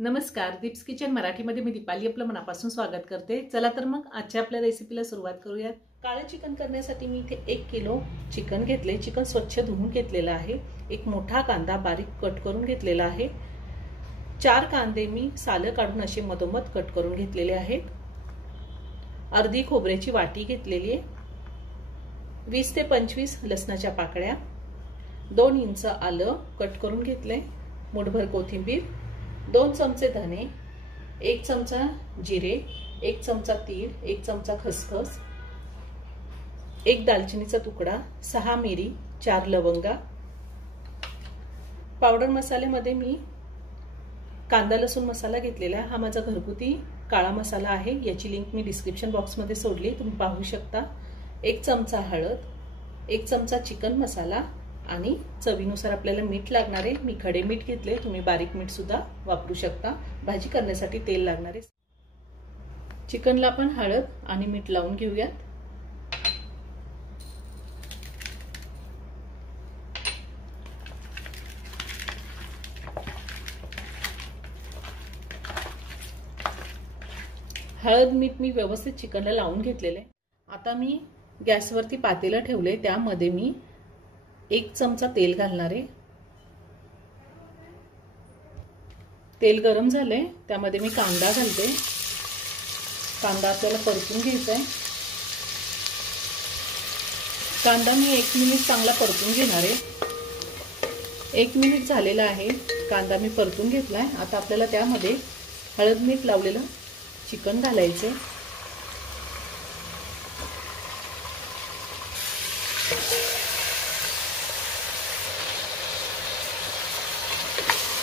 नमस्कार, दीप्स किचन मराठीमध्ये मी दीपाली आपलं मनापासून स्वागत करते। चला तर मग आजच्या आपल्या रेसिपीला सुरुवात करूयात। काळे चिकन करण्यासाठी मी इथे 1 किलो चिकन घेतले। चिकन स्वच्छ धुवून घेतलेलं आहे। एक मोठा कांदा बारीक कट करून घेतलेला आहे। 4 कांदे मी सालं काढून असे मधोमध कट करून घेतलेले आहेत। अर्धी खोबऱ्याची वाटी घेतलेली आहे। 20 ते 25 लसणाच्या पाकळ्या, 2 इंच आलं कट करून घेतले, मुठभर कोथिंबीर, 2 चमचे धने, 1 चमचा जिरे, 1 चमचा तीळ, 1 चमचा खसखस, 1 दालचिनीचा तुकडा, 6 मिरी, 4 लवंगा। पावडर मसाल्यामध्ये मी कांदा लसूण मसाला घेतलेला, हा माझा घरगुती काळा मसाला आहे। याची लिंक मी डिस्क्रिप्शन बॉक्स मध्ये सोडली, तुम्ही पाहू शकता। 1 चमचा हळद, 1 चमचा चिकन मसाला आणि चवीनुसार आपल्याला मीठ लागणार आहे। मी खडे मीठ घेतले, तुम्ही बारीक मीठ सुद्धा वापरू शकता। भाजी करण्यासाठी तेल लागणार आहे। चिकनला आपण हळद आणि मीठ लावून घेऊयात। हळद मीठ मी व्यवस्थित चिकनला लावून घेतलेले। आता मी गॅसवरती पातेलं ठेवले, त्यामध्ये मी 1 चमचा तेल घालणार आहे। तेल गरम झाले, त्यामध्ये मी कांदा घालते। कांदा आपल्याला परतून घ्यायचा आहे। कांदा मी 1 मिनिट चांगला परतून घेणार आहे। 1 मिनिट झालेला आहे, कांदा मी परतून घेतलाय। आता आपल्याला त्यामध्ये हळद मीठ लावलेलं चिकन घालायचे।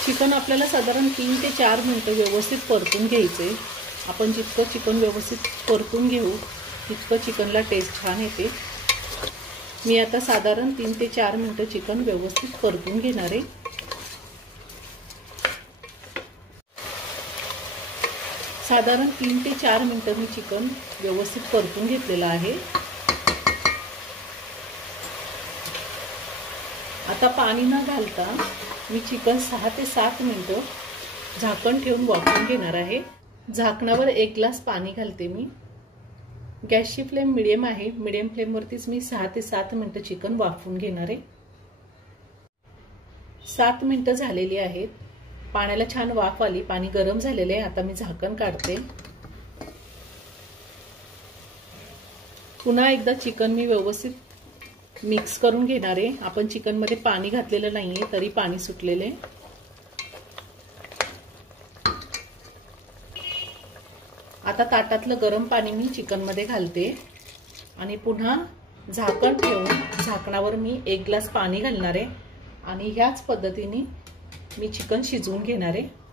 चिकन आपल्याला साधारण 3 ते 4 मिनिटं व्यवस्थित परतून घ्यायचे। आपण जितकं चिकन व्यवस्थित परतून घेऊ तितकं चिकनला टेस्ट छान येते। मी आता साधारण 3 ते 4 मिनिटं चिकन व्यवस्थित परतून घेणार आहे। साधारण 3 ते 4 मिनिटं मी चिकन व्यवस्थित परतून घेतलेलं आहे। आता पाणी न घालता मी चिकन 6 ते 7 मिनिटं झाकण ठेवून वाफवून घेणार आहे। झाकणावर 1 ग्लास पाणी घालते मी। गॅसची फ्लेम मिडियम आहे। मिडियम फ्लेम वरतीच मी 6 ते 7 मिनिटं चिकन वाफवून घेणार आहे। 7 मिनिटं झालेली आहेत। पाण्याला छान वाफ आली, पाणी गरम झालेले आहे। आता मी झाकण काढते। पुन्हा एकदा चिकन मी व्यवस्थित मिक्स करून घेणार आहे। आपण चिकन मध्ये पाणी घातलेलं नाहीये, तरी पाणी सुटलेले। आता ताटातलं गरम पाणी मी चिकन मध्ये घालते आणि पुन्हा झाकण ठेवून झाकणावर मी 1 ग्लास पाणी घालणार आहे आणि ह्याच पद्धतीने मी चिकन शिजवून घेणार आहे।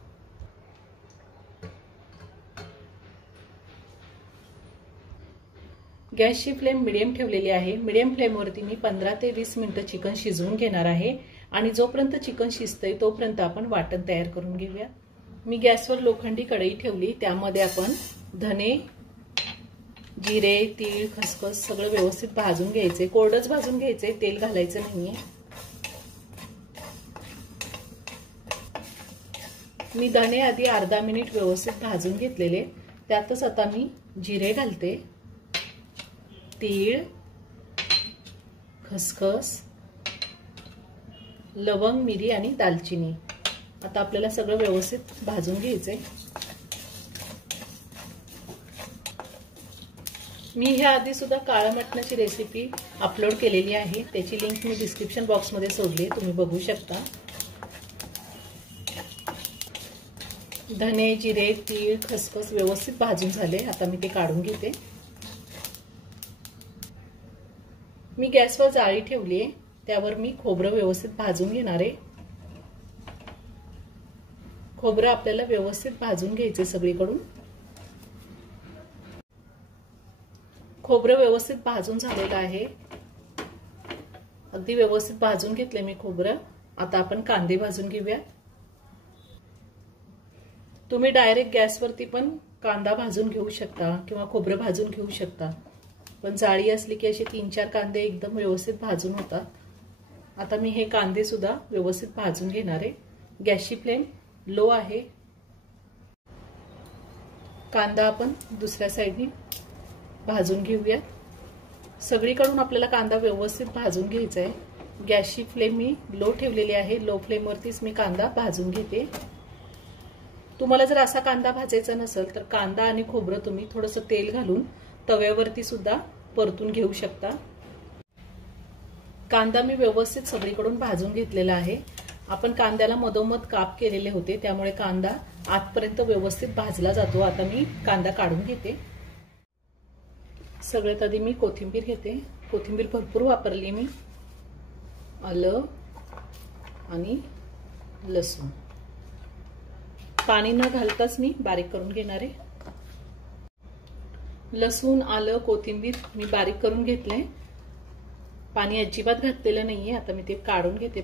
गॅसची फ्लेम मिडियम ठेवलेली आहे। मिडियम फ्लेम वरती मी 15 ते 20 मिनिटं चिकन शिजवून घेणार आहे आणि जोपर्यंत चिकन शिजतंय तोपर्यंत आपण वाटण तयार करून घेऊया। मी गॅसवर लोखंडी कढई ठेवली, त्यामध्ये आपण धने, जिरे, तीळ, खसखस सगळं व्यवस्थित भाजून घ्यायचे। कोरडंच भाजून घ्यायचे, तेल घालायचं नाहीये। मी धने आधी अर्धा मिनिट व्यवस्थित भाजून घेतलेले, त्यातच आता मी जिरे घालते, तीळ, खसखस, लवंग, मिरी आणि दालचिनी। आता आपल्याला सगळं व्यवस्थित भाजून घ्यायचंय। मी ह्या आधी सुद्धा काळ्या मटणाची रेसिपी अपलोड केलेली आहे, त्याची लिंक मी डिस्क्रिप्शन बॉक्स मध्ये सोडली, तुम्ही बघू शकता। धने, जिरे, तीळ, खसखस व्यवस्थित भाजून झाले। आता मी ते काढून घेते। मी गॅसवर जाळी ठेवली आहे, त्यावर मी खोबरं व्यवस्थित भाजून घेणार आहे। खोबरं आपल्याला व्यवस्थित भाजून घ्यायचे सगळीकडून। खोबरं व्यवस्थित भाजून झालेलं आहे, अगदी व्यवस्थित भाजून घेतले मी खोबरं। आता आपण कांदे भाजून घेऊया। तुम्ही डायरेक्ट गॅसवरती पण कांदा भाजून घेऊ शकता किंवा खोबरं भाजून घेऊ शकता, पण जाळी असली की असे 3-4 कांदे एकदम व्यवस्थित भाजून होतात। आता मी हे कांदे सुद्धा व्यवस्थित भाजून घेणार आहे। गॅसची फ्लेम लो आहे। कांदा आपण दुसऱ्या साईडने भाजून घेऊया। सगळीकडून आपल्याला कांदा व्यवस्थित भाजून घ्यायचा आहे। गॅसची फ्लेम मी लो ठेवलेली आहे, लो फ्लेमवरतीच मी कांदा भाजून घेते। तुम्हाला जर असा कांदा भाजायचा नसेल तर कांदा आणि खोबरं तुम्ही थोडंसं तेल घालून तव्यावरती सुद्धा परतून घेऊ शकता। कांदा मी व्यवस्थित सगळीकडून भाजून घेतलेला आहे। आपण कांद्याला मधोमध काप केलेले होते, त्यामुळे कांदा आतपर्यंत व्यवस्थित भाजला जातो। आता मी कांदा काढून घेते। सगळ्यात आधी मी कोथिंबीर घेते। कोथिंबीर भरपूर वापरली मी। आलं आणि लसूण पाणी न घालताच मी बारीक करून घेणार आहे। लसूण, आलं, कोथिंबीर मी बारीक करून घेतले। पाणी अजिबात घातलेलं नाहीये। आता मी ते काढून घेते।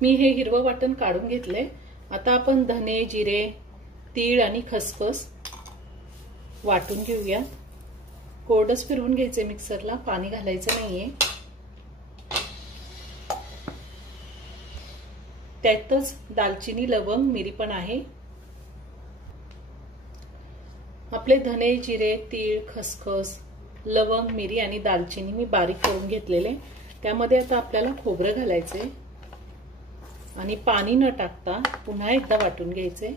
मी हे हिरवं वाटण काढून घेतले। आता आपण धने, जिरे, तीळ आणि खसखस वाटून घेऊया। कोरडच फिरवून घ्यायचे मिक्सरला, पाणी घालायचं नाहीये। त्यातच दालचिनी, लवंग, मिरी पण आहे। आपले धने, जिरे, तीळ, खसखस, लवंग, मिरी आणि दालचिनी मी बारीक करून घेतलेले। त्यामध्ये आता आपल्याला खोबरं घालायचे आणि पाणी न टाकता पुन्हा एकदा वाटून घ्यायचे।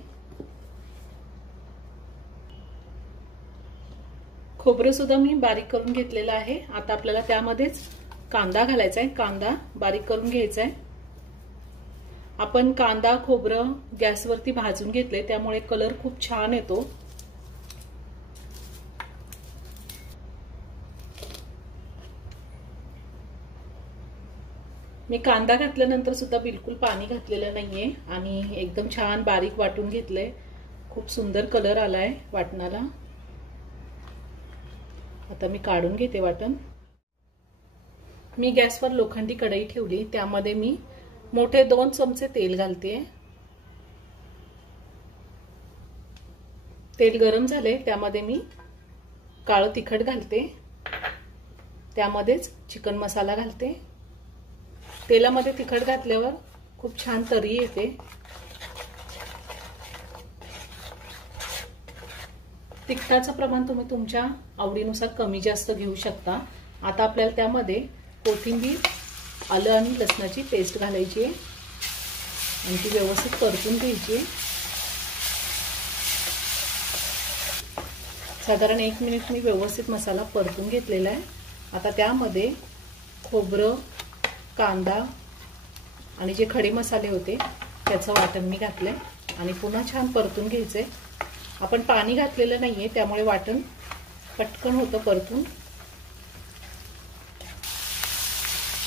खोबरं सुद्धा मी बारीक करून घेतलेलं आहे। आता आपल्याला त्यामध्येच कांदा घालायचा आहे। कांदा बारीक करून घ्यायचा आहे। आपण कांदा, खोबरं गॅसवरती भाजून घेतले, त्यामुळे कलर खूप छान येतो। मी कांदा घातल्यानंतर सुद्धा बिलकुल पाणी घातलेलं नाहीये आणि एकदम छान बारीक वाटून घेतलंय। खूप सुंदर कलर आलाय वाटणाला। आता मी काढून घेते वाटण। मी गॅसवर लोखंडी कढई ठेवली, त्यामध्ये मी मोठे 2 चमचे तेल घालते। तेल गरम झाले, त्यामध्ये मी काळं तिखट घालते। त्यामध्येच चिकन मसाला घालते। तेलामध्ये तिखट घातल्यावर खूप छान तरी येते। तिखटाचं प्रमाण तुम्ही तुमच्या आवडीनुसार कमी जास्त घेऊ शकता। आता आपल्याला त्यामध्ये कोथिंबीर, आलं आणि लसणाची पेस्ट घालायची आहे आणि ती व्यवस्थित परतून घ्यायची। साधारण 1 मिनिट मी व्यवस्थित मसाला परतून घेतलेला आहे। आता त्यामध्ये खोबरं, कांदा आणि जे खडे मसाले होते त्याचं वाटण मी घातलंय आणि पुन्हा छान परतून घ्यायचंय। आपण पाणी घातलेलं नाहीये, त्यामुळे वाटण पटकन होतं परतून।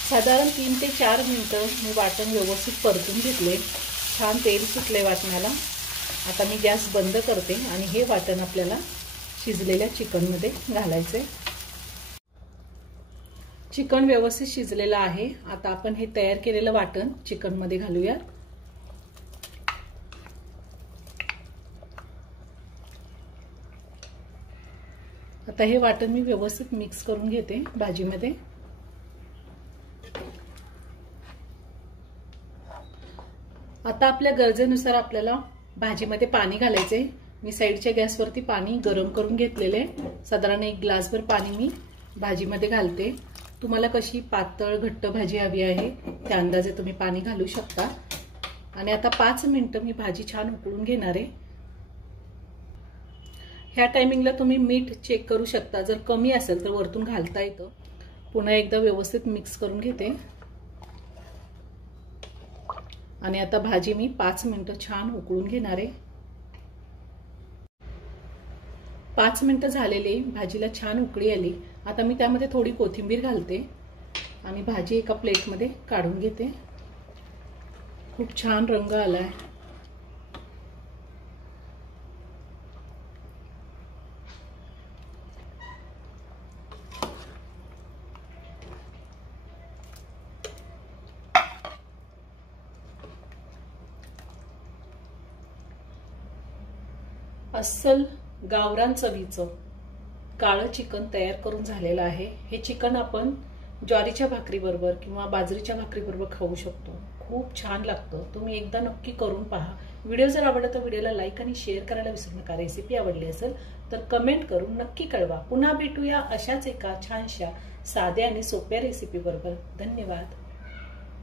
साधारण 3 ते 4 मिनिटं मी वाटण व्यवस्थित परतून घेतले। छान तेल सुटले वाटणाला। आता मी गॅस बंद करते आणि हे वाटण आपल्याला शिजलेल्या चिकनमध्ये घालायचे। चिकन व्यवस्थित शिजलेलं आहे। आता आपण हे तयार केलेलं वाटण चिकनमध्ये घालूया। आता हे वाटण मी व्यवस्थित मिक्स करून घेते भाजीमध्ये। आता आपल्या गरजेनुसार आपल्याला भाजीमध्ये पाणी घालायचे। मी साईडच्या गॅसवरती पाणी गरम करून घेतलेले, साधारण 1 ग्लासभर पाणी मी भाजीमध्ये घालते। तुम्हाला कशी पातळ घट्ट भाजी हवी आहे त्या अंदाजे तुम्ही पाणी घालू शकता। आणि आता 5 मिनिटं मी भाजी छान उकळून घेणार आहे। ह्या टायमिंगला तुम्ही मीठ चेक करू शकता, जर कमी असेल तर वरतून घालता येतं। पुन्हा एकदा व्यवस्थित मिक्स करून घेते आणि आता भाजी मी 5 मिनिटं छान उकळून घेणार आहे। 5 मिनिटं झालेली, भाजीला छान उकळी आली। आता मी त्यामध्ये थोडी कोथिंबीर घालते आणि भाजी एका प्लेटमध्ये काढून घेते। खूप छान रंग आलाय। अस्सल गावरान चवीचं काळं चिकन तयार करून झालेलं आहे। हे चिकन आपण ज्वारीच्या भाकरी बरोबर किंवा बाजरीच्या भाकरी बरोबर खाऊ शकतो। खूप छान लागतं. तुम्ही एकदा नक्की करून पहा. व्हिडिओ जर आवडला तर व्हिडिओला लाईक आणि शेअर करायला विसरू नका. रेसिपी आवडली असेल तर कमेंट करून नक्की कळवा. पुन्हा भेटूया अशाच एका छानशा साध्या आणि सोप्या रेसिपी बरोबर. धन्यवाद.